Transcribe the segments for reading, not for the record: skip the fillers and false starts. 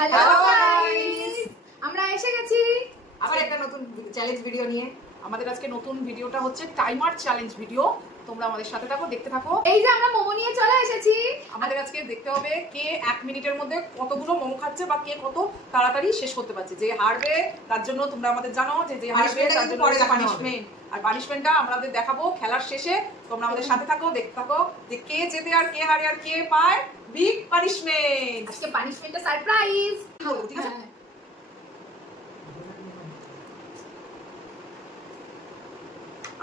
Hello guys, আমরা এসে গেছি আবার একটা নতুন চ্যালেঞ্জ ভিডিও নিয়ে। আমাদের আজকে নতুন ভিডিওটা হচ্ছে টাইমার চ্যালেঞ্জ ভিডিও। তোমরা আমাদের সাথে থাকো, দেখতে থাকো। এই যে আমরা মোমো নিয়ে চলে এসেছি। আমাদের আজকে দেখতে হবে কে 1 মিনিটের মধ্যে কতগুলো মোমো খাচ্ছে বা কে কত তাড়াতাড়ি শেষ করতে পারছে। যে হারবে তার জন্য তোমরা আমাদের জানো যে হারবে তার জন্য পানিশমেন্ট, আর পানিশমেন্টটা আমাদের দেখাবো খেলার শেষে। তোমরা আমাদের সাথে থাকো, দেখতে থাকো যে কে জেতে আর কে হারে আর কে পায় বিগ পানিশমেন্ট। আজকে পানিশমেন্টটা সারপ্রাইজ। ঠিক আছে,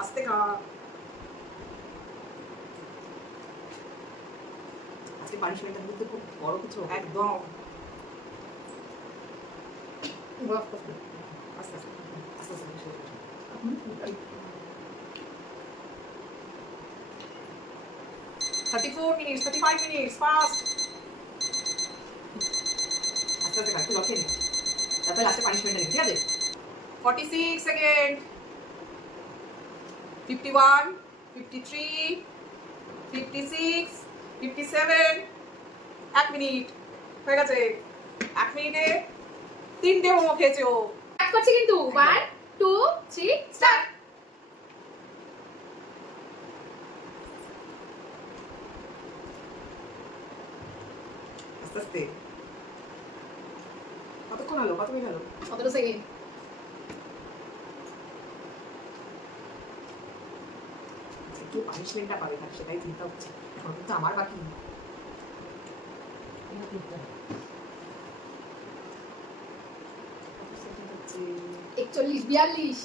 আস্তে খা। আজকে পানিশমেন্টটা কিন্তু খুব বড় কিছু, একদম আস্তে আস্তে আস্তে আস্তে। 34 minutes, 35 minutes, fast. আস্তে আস্তে খা, একটু জল খেয়ে নে, তারপরে লাস্টে পানিশমেন্টটা নিই, ঠিক আছে? 46 সেকেন্ড, 51, 53, 56, 57, 1 মিনিট হয়ে গেছে। 1 মিনিটে 3টে মোমো খেয়েছে ও। স্টার্ট করছি কিন্তু 1 2 3 স্টার্ট। আস্তে আস্তে। কতক্ষণ হলো, কত মিনিট হলো? 17 সেকেন্ড। একটু পানিশমেন্টটা পাবে না সেটাই চিন্তা হচ্ছে। এখন কিন্তু আমার বাকি। 41 42।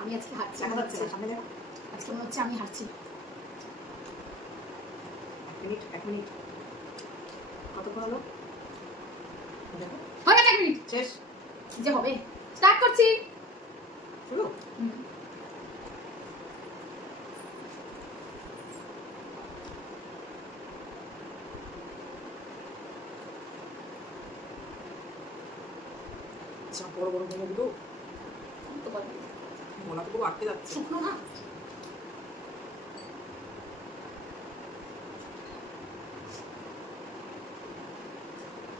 আমি আজকে হারছি। দেখা যাচ্ছে না, সামনে দেখো। আজকে মনে হচ্ছে আমি হারছি। 1 মিনিট। কতক্ষণ হলো? দেখো, হয়ে গেছে 1 মিনিট। শেষ। যে হবে। স্টার্ট করছি। শুরু। আচ্ছা, বড় বড় মোমোগুলো তো বল। গলা তো পুরো আটকে যাচ্ছে। শুকনো না।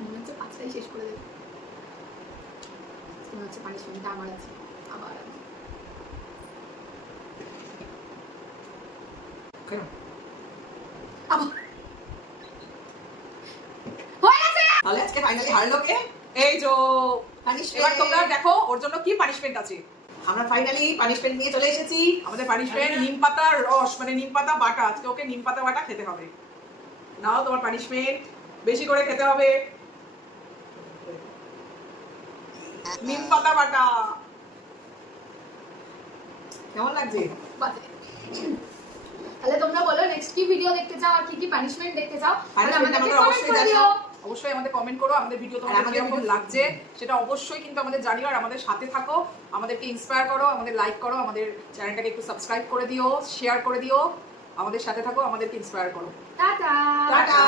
মনে হচ্ছে 5টাই শেষ করে দেবে। মনে হচ্ছে পানিশমেন্টটা আমার আছে। আবার কেন? আবার হয়ে গেছে। তাহলে আজকে ফাইনালি হারলো কে? এই যে এবার তোমরা দেখো ওর জন্য কি পানিশমেন্ট আছে। আমরা ফাইনালি পানিশমেন্ট নিয়ে চলে এসেছি। আমাদের পানিশমেন্ট নিম পাতার রস, মানে নিম পাতা বাটা। আজকে ওকে নিম পাতা বাটা খেতে হবে। নাও তোমার পানিশমেন্ট, বেশি করে খেতে হবে নিম পাতা বাটা। কেমন লাগছে? বাজে। তাহলে তোমরা বলো নেক্সট কি ভিডিও দেখতে চাও আর কি কি পানিশমেন্ট দেখতে চাও, তাহলে আমাদেরকে কমেন্ট করে দিও। অবশ্যই আমাদের কমেন্ট করো, আমাদের ভিডিও তোমাদের কেমন লাগছে সেটা অবশ্যই কিন্তু আমাদের জানিও। আর আমাদের সাথে থাকো, আমাদেরকে ইন্সপায়ার করো, আমাদের লাইক করো, আমাদের চ্যানেলটাকে একটু সাবস্ক্রাইব করে দিও, শেয়ার করে দিও। আমাদের সাথে থাকো, আমাদেরকে ইন্সপায়ার করো। টাটা। টাটা।